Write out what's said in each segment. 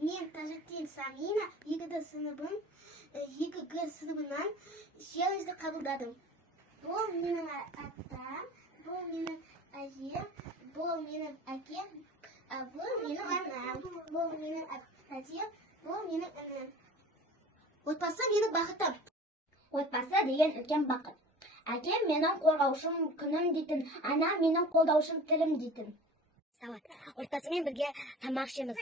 Мен Тажеттин Самина, 2 сыныбынан челленджді қабылдадым. Бұл менің атам, бұл менің әжем, бұл менің әкем, бұл менің анам, бұл менің әжем, бұл менің інім. Отбасы менің бақытым. Отбасы деген үлкен бақыт. Әкем менің қорғаушым күнім дейтін, анам менің қолдаушым тілім дейтін. Сауат. Отбасымен бірге тамақ ішеміз.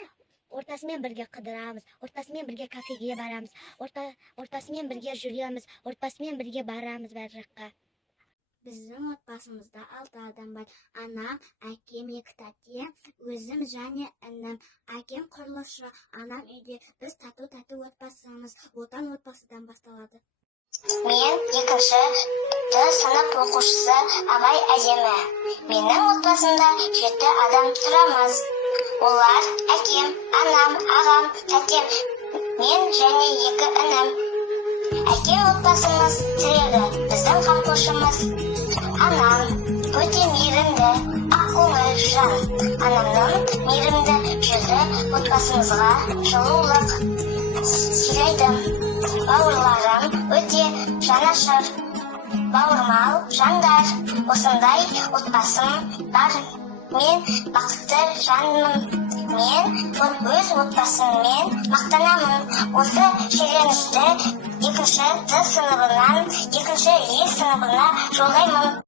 Ортасымен бірге қыдырамыз, ортасымен бірге кафеге барамыз, ортасымен бірге жүреміз, ортасымен бірге барамыз бар жаққа. Біздің отбасымызда 6 адам бар. Анам, әкем, 2 тәте, өзім және інім. Әкем құрылысшы, анам үйде. Біз тату отбасымыз. Отан отбасыдан басталады. Мен 2-ші сынып оқушысы Абай әжемі. Менің отбасымда 7 адам тұрамыз. Олар әкем, анам, ағам, тәтем, мен және 2 інім. Әкем отбасымыз тірегі, біздің қамқоршымыз. Анам өте мейірімді, ақкөңіл жан. Анамның мейірімді жүзі отбасымызға жылулық сыйлайды. Бауырларым өте жанашыр, бауырмал жандар. Осындай отбасым бар. Мен бақытты жанмын. Мен өз отбасыммен мақтанамын. Осы челленджді 2-ші сыныбынан 2-ші сыныбына жолдаймын.